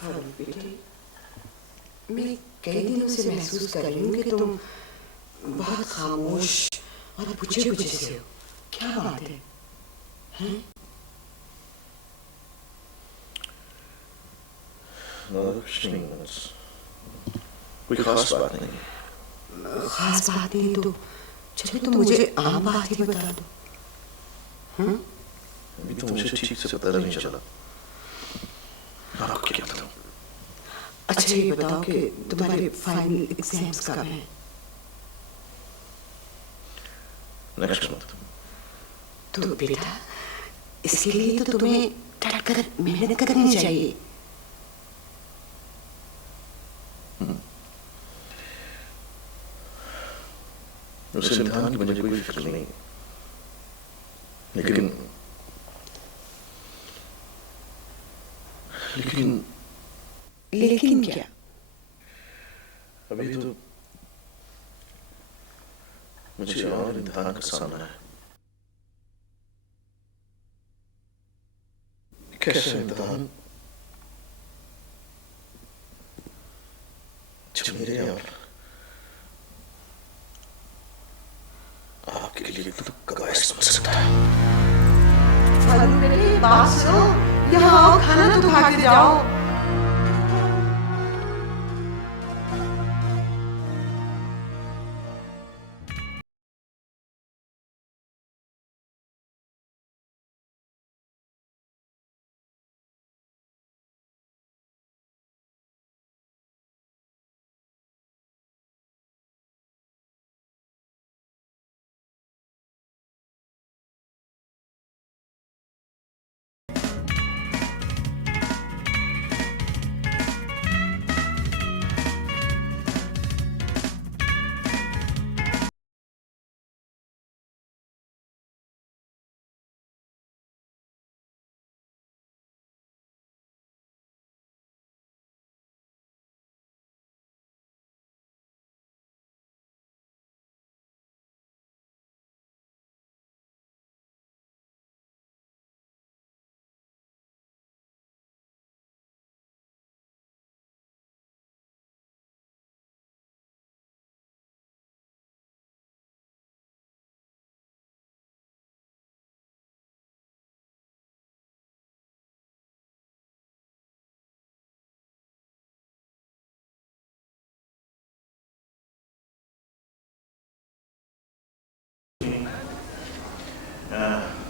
फारूक बेटे, मैं कई दिनों से महसूस कर रही हूँ कि तुम बहुत खामोश और बुझे बुझे से हो। क्या बात है? कुछ नहीं, कोई खास बात नहीं। खास बात नहीं तो चलो तुम मुझे आम बात ही बता दो। अभी तो मुझे ठीक से पता नहीं चला। आपको क्या बताऊं? अच्छा ये बताओ कि तुम्हारे फाइनल एग्जाम्स कब हैं? Next month. तो बेटा इसके लिए तो तुम्हें डट कर मेहनत करनी चाहिए। उस इम्तिहान की मुझे कोई फिक्र नहीं, लेकिन लेकिन लेकिन क्या? अभी तो मुझे और इम्तिहान का सामना है। कैसे इम्तिहान जो मेरे और आपके लिए तो बायस बन सकता है। फारूक बेटे बात सुनो, यहाँ आओ, खाना तो खा के जाओ।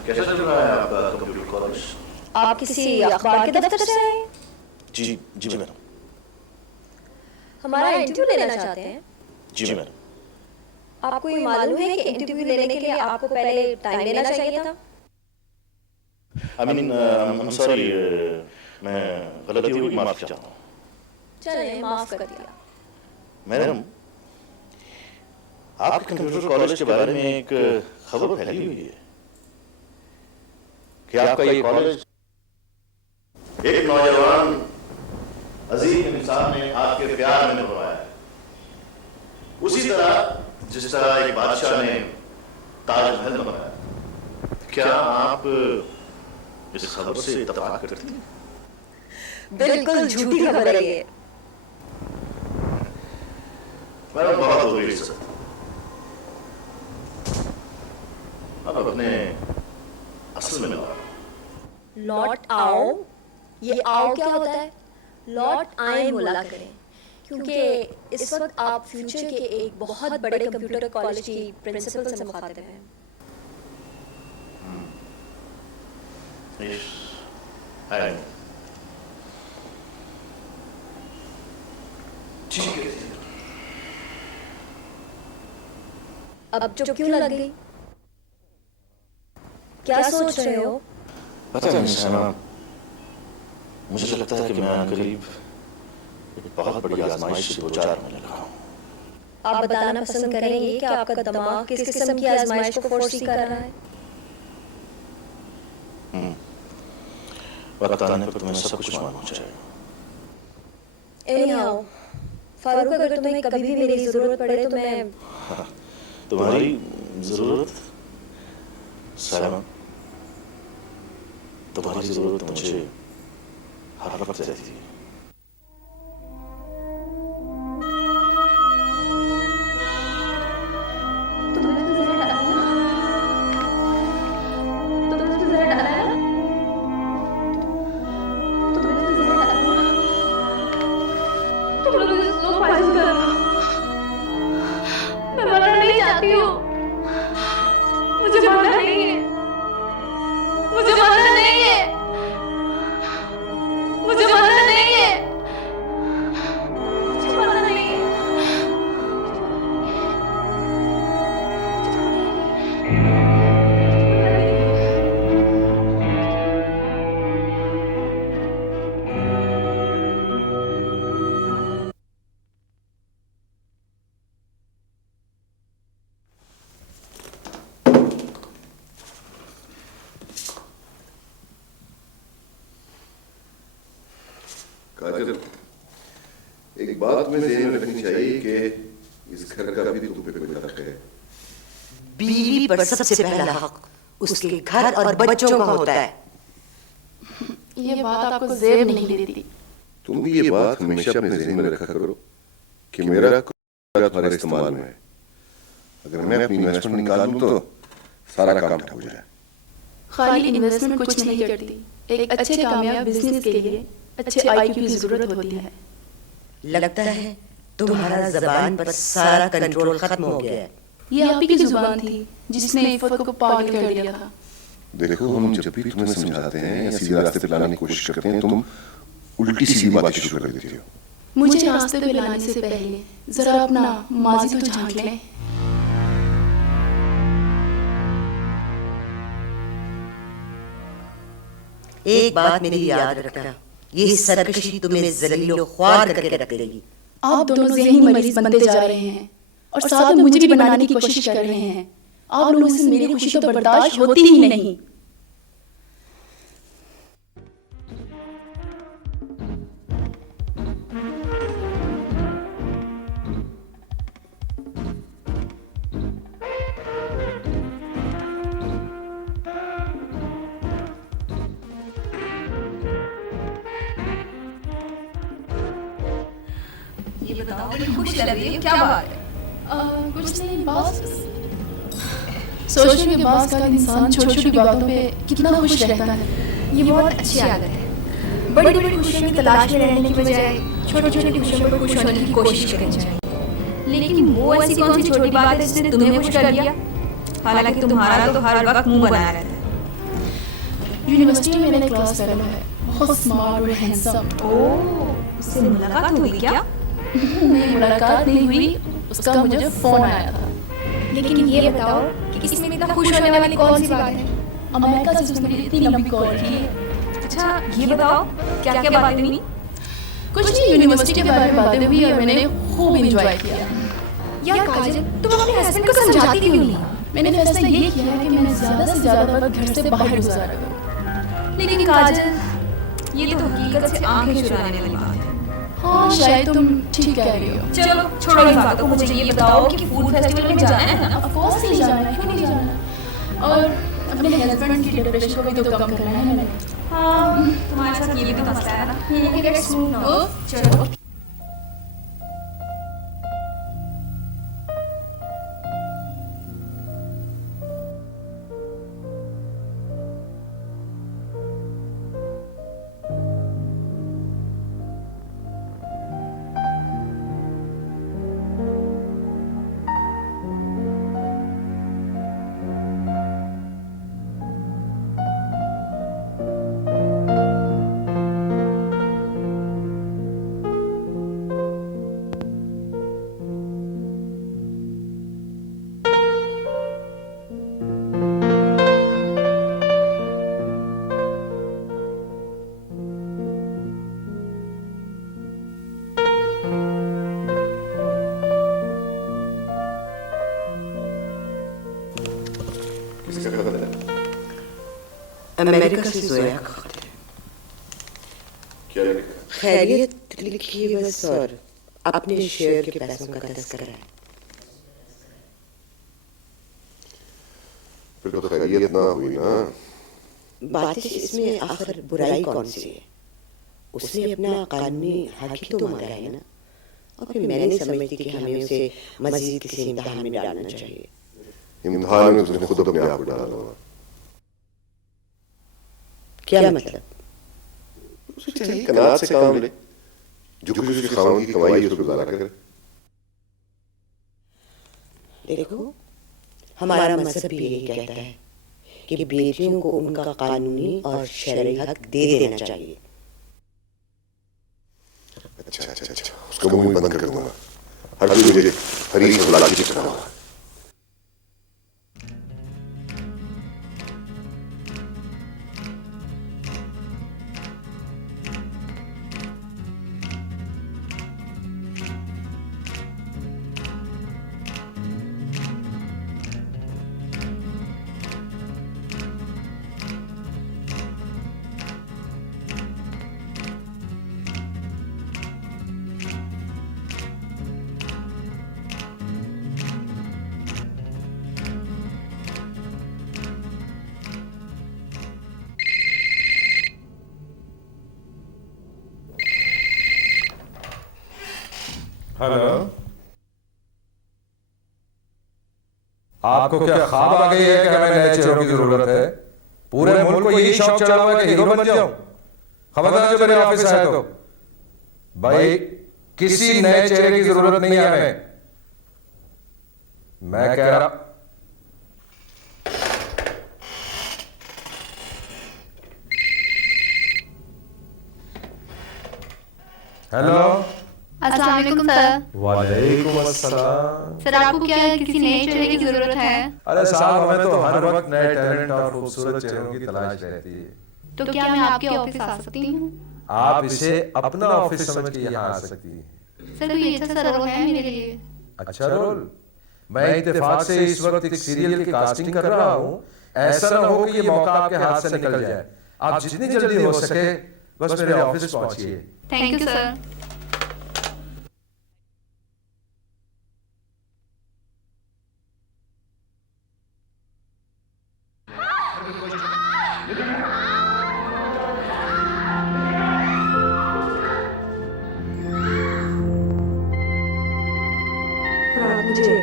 कैसा चल रहा है आपका कंप्यूटर कॉलेज? आप किसी अखबार के दफ्तर से आए? जी जी मैडम। हमारा इंटरव्यू लेना चाहते हैं? जी मैडम। आपको ये मालूम है कि इंटरव्यू लेने के लिए आपको पहले टाइम लेना चाहिए था? I mean I am sorry, मैं गलती हुई, माफ चाहता हूँ। चलिए माफ कर दिया। मैडम, आपके कंप्यूटर कॉलेज के बारे में एक खबर फैली हुई है कि आपका ये कॉलेज एक नौजवान अजीम इंसान ने आपके प्यार में बनवाया है, उसी तरह जिस तरह एक बादशाह ने ताजमहल बनवाया। क्या आप इस खबर से इत्तेफाक करती हैं? बिल्कुल झूठी खबर है ये। मैडम बहुत हो गई इज्जत, अब अपने असल में लौट आओ? ये आओ क्या होता है? लौट आए बोला करें, क्योंकि इस वक्त आप फ्यूचर के एक बहुत बड़े कंप्यूटर कॉलेज की प्रिंसिपल से मुखातिब हैं। ठीक है। अब चुप क्यों लग गई? क्या सोच रहे हो? पता नहीं सना, मुझे लगता है कि मैं अनकरीब एक बहुत बड़ी आजमाइश से दो चार होने लगा हूँ। आप बताना पसंद करेंगे कि आपका दिमाग किस किस्म की आजमाइश को फोर्स कर रहा है? वक्त आने पर तुम्हें सब कुछ मालूम हो जाएगा। Anyhow, फारूक, अगर तुम्हें कभी भी मेरी जरूरत पड़े तो मैं तुम्हारी जरूरत सना, तुम्हारी जरूरत मुझे हर वक्त रहती है। काजल, एक बात में ध्यान में रखनी चाहिए कि इस घर का भी तुम पे कोई हक है। बीवी पर सबसे पहला हक उसके घर और बच्चों का होता है। ये बात आपको जेब नहीं देती। तुम भी ये बात हमेशा अपने ज़हन में रखा करो कि मेरा तुम्हारे इस्तेमाल में है। अगर मैं अपनी इन्वेस्टमेंट निकालूं तो सारा काम ठप हो जाए। खाली इन्वेस्टमेंट कुछ नहीं करती। एक अच्छे कामयाब बिजनेस के लिए अच्छे आईक्यू की जरूरत होती है। लगता है तुम्हारा जबान पर सारा कंट्रोल खत्म हो गया है। ये आप ही की जुबान थी जिसने इफ़त को पागल कर दिया था। देखो, हम जब भी तुम्हें समझाते हैं या सीधे रास्ते पे लाने की कोशिश करते हैं, तुम उल्टी सीधी बातें शुरू कर देती हो। मुझे रास्ते पे लाने से पहले जरा अपना माजी तो झांक लें। एक बात मेरी याद रखना, ये सरकशी तुम्हें जलीलो ख्वार करके रख देगी। आप दोनों ज़हनी मरीज बनते जा रहे हैं और साथ में मुझे भी बनाने की कोशिश कर रहे हैं। आप लोगों से मेरी खुशी तो बर्दाश्त होती ही नहीं। ये बताओ, बड़ी खुश लग रही है, क्या बात है? कुछ नहीं, बस सोचने के बाद का इंसान छोटी छोटी बातों पे कितना खुश रहता है। ये बहुत अच्छी आदत है। बड़ी बड़ी खुशियों की तलाश में रहने की बजाय छोटी छोटी खुशियों पर खुश होने की कोशिश करनी चाहिए। लेकिन वो ऐसी कौन सी छोटी बात है जिसने तुम्हें खुश कर दिया? हालांकि तुम्हारा तो हर वक्त मुंह बनाया रहता है। यूनिवर्सिटी में मेरा क्लास फेलो है, बहुत स्मार्ट और हैंडसम। ओह, उससे मुलाकात हुई क्या? नहीं, मुलाकात नहीं हुई, उसका मुझे फोन आया था। लेकिन ये बताओ कि इसमें इतना खुश होने वाली कौन सी बात है? अमेरिका से उसने मुझे इतनी लंबी कॉल की है। अच्छा, ये बताओ क्या क्या बातें हुई? कुछ नहीं, यूनिवर्सिटी के बारे में बातें हुई और मैंने खूब एंजॉय किया। यार काजल, तुम अपने हस्बैंड को समझाती क्यों नहीं? मैंने फैसला ये किया है कि मैं ज़्यादा से ज़्यादा वक्त घर से बाहर गुजारा करूँ। लेकिन काजल, ये तो हकीकत से आंखें चुराने वाली बात है। हाँ, शायद तुम ठीक कह रही हो। चलो छोड़ो इन बातों को, मुझे ये बताओ कि फूड फेस्टिवल में जाना है ना? ऑफ कोर्स नहीं जाना है, क्यों नहीं जाना? और अपने हस्बैंड की डिप्रेशन को भी तो कम करना है मैंने। हाँ, तुम्हारे साथ ये भी तो मसला है ना। Okay, let's move now. चलो। अमेरिका से जोया का खत है। क्या लिखा? खैरियत लिखी है बस, और अपने शेयर के पैसों का तस्करा है। फिर तो खैरियत ना हुई ना। बात इसमें आखिर बुराई कौन सी है? उसने अपना कानूनी हक ही तो मांगा है ना। और फिर मैंने समझती कि हमें उसे मजीद किसी इम्तिहान में डालना चाहिए। इम्तिहान में उसने खुद अपने आप को डाला होगा। क्या मतलब? उसे चाहिए कनात से काम ले, जो कुछ उसके खामों की कमाई है उस पर गुजारा करे। देखो, हमारा मजहब भी यही कहता है कि बेटियों को उनका कानूनी और शरई हक दे देना चाहिए। अच्छा, उसका मुंह बंद कर दूंगा। हर कोई मुझे हरीश को लाठी से चढ़ाऊंगा। हेलो, आपको क्या ख्वाब आ गई है कि हमें नए चेहरों की जरूरत है? पूरे मुल्क को यही शौक चढ़ा हुआ है कि हीरो बन जाऊं। खबरदार जो मेरे ऑफिस आए तो। भाई, किसी नए चेहरे की जरूरत नहीं है हमें। मैं कह रहा हेलो। अस्सलाम वालेकुम सर। वालेकुम अस्सलाम। सर आपको क्या किसी नए चेहरे की जरूरत है? अरे साहब, हमें तो हर वक्त नए टैलेंट और खूबसूरत चेहरों की तलाश रहती है। तो क्या मैं आपके ऑफिस आ सकती हूँ? आप इसे अपना ऑफिस समझ के यहाँ आ सकती हैं। सर कोई अच्छा सा रोल है मेरे लिए? अच्छा रोल? मैं इत्तेफाक से इस वक्त एक सीरियल की कास्टिंग कर रहा हूँ। ऐसा ना हो कि ये मौका आपके हाथ से निकल जाए। आप जितनी जल्दी हो सके बस मेरे ऑफिस पहुंचिए। Thank you sir. रात मुझे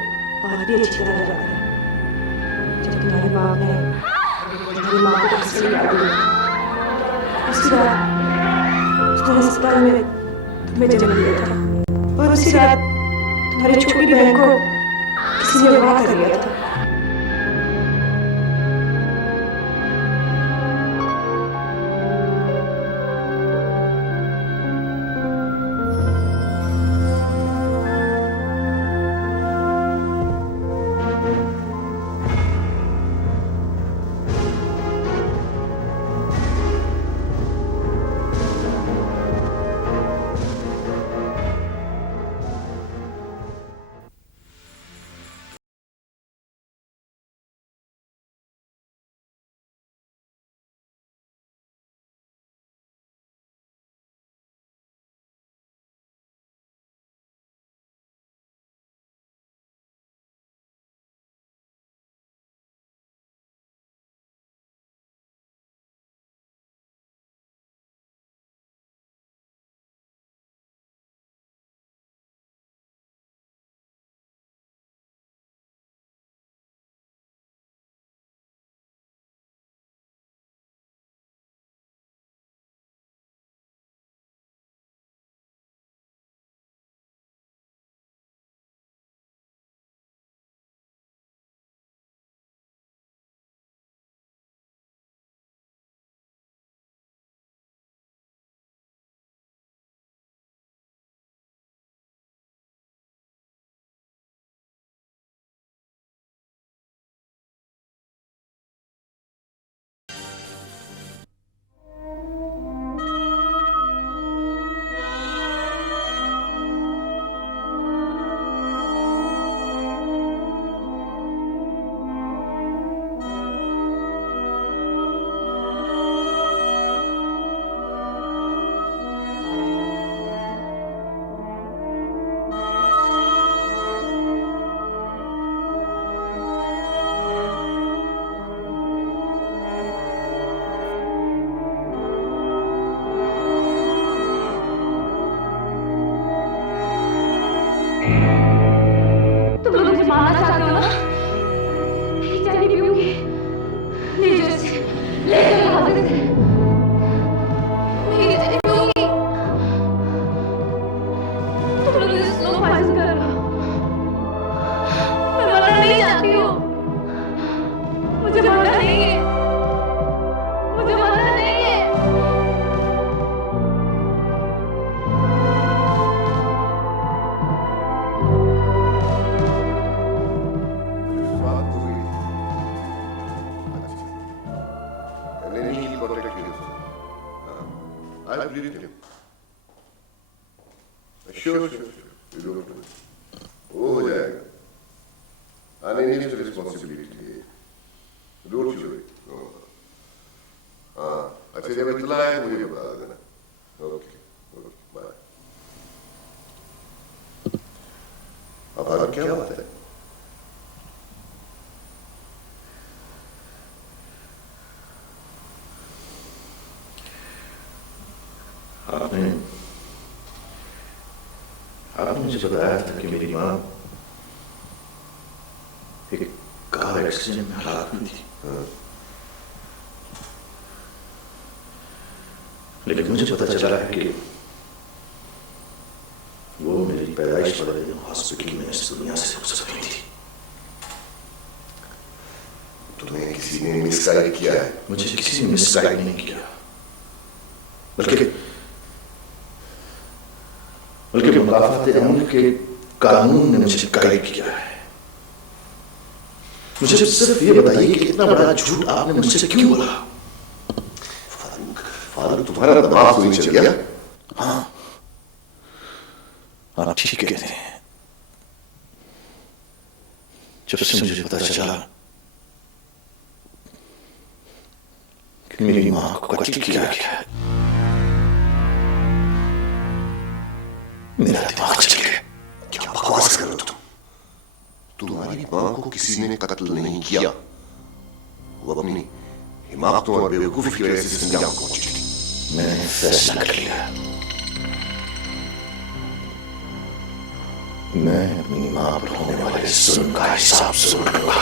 आज भी अच्छी तरह याद है जब तुम्हारे बाप ने तुम्हारी माँ को किसी से याद दिया। उसी रात उसने अस्पताल में तुम्हें जन्म दिया था और उसी रात तुम्हारी छोटी बहन को किसी ने विवाह कर लिया था। Sure. You don't know. वो हो जाएगा. आने नहीं उसकी रिस्पॉन्सिबिलिटी है. Don't you worry. हाँ, अच्छा जब इतना आए तो मुझे बता देना. Okay, bye. अब आगे क्या बात है? आपने मुझे बताया था कि मेरी माँ एक कार एक्सीडेंट में हलाक हुई थी। लेकिन मुझे पता चला है कि वो मेरी पैदाइश वाले दिन हॉस्पिटल में इस दुनिया से गुजर गई थी। तुम्हें किसी ने मिसगाइड किया है? मुझे किसी ने मिसगाइड नहीं किया, बल्कि मुकाफात अमल के कानून ने मुझे गाइड किया है। मुझे सिर्फ ये बताइए कि इतना बड़ा झूठ आपने मुझसे क्यों बोला? फारूक, तुम्हारा दिमाग तो नहीं चल गया? हाँ, आप ठीक कहते हैं। जब से मुझे पता चला कि मेरी माँ को कत्ल किया गया है, मेरा दिमाग चल गया। क्या बकवास कर रहे हो तुम? तुम्हारी माँ को किसी ने कत्ल नहीं किया, वो अपनी हिमाकतों और बेवकूफी की वजह से इस अंजाम को पहुंची थी। मैंने फैसला कर लिया, मैं अपनी माँ पर होने वाले जुल्म का हिसाब जरूर लूंगा।